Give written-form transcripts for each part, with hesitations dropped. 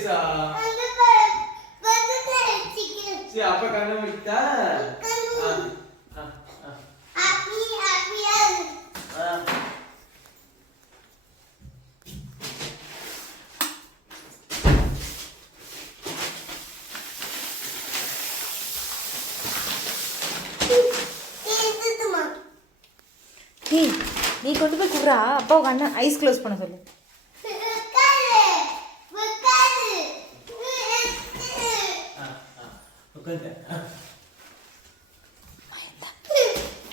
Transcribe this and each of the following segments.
சர்ப்ரைஸா? சரி அப்ப கண்ண முடித்தா நீ கொண்டு போய் குடுறா. அப்பா கண்ண ஐஸ் க்ளோஸ் பண்ண சொல்லு.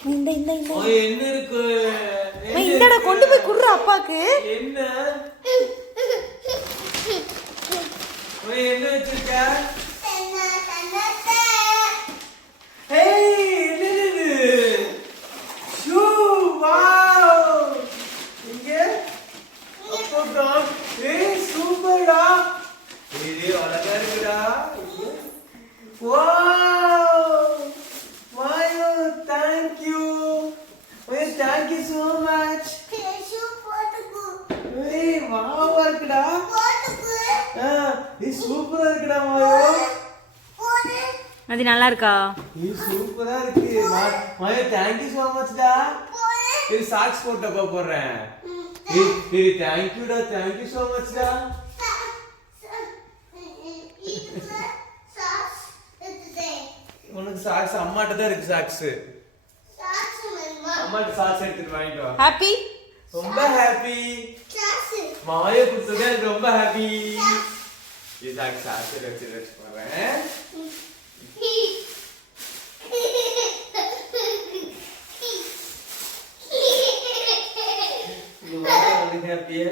இந்த இந்த இந்த என்ன இருக்கு? இந்தடா கொண்டு போய் குடுறா அப்பாக்கு. என்ன என்ன வச்சிருக்க? Thank you so much. Hey, wow, இருக்குடா. இது சூப்பரா இருக்குடா மாயோ. அது நல்லா இருக்கா? இது சூப்பரா இருக்கு. Mayo thank you so much டா. இது சாக்ஸ் போட்டப்ப போறேன். இது thank you டா, thank you so much டா. உனக்கு சாக்ஸ் அம்மாட்ட தான் இருக்கு சாக்ஸ். அம்மாட்ட சாக்ஸ் எடுத்துட்டு வாங்கிட்டு வா. ஹாப்பி? ரொம்ப ஹாப்பி. மாயா குடுத்தது எனக்கு ரொம்ப ஹாப்பி. இது சாக்ஸ் வச்சு போறேன். இது ரொம்ப ஹாப்பியே.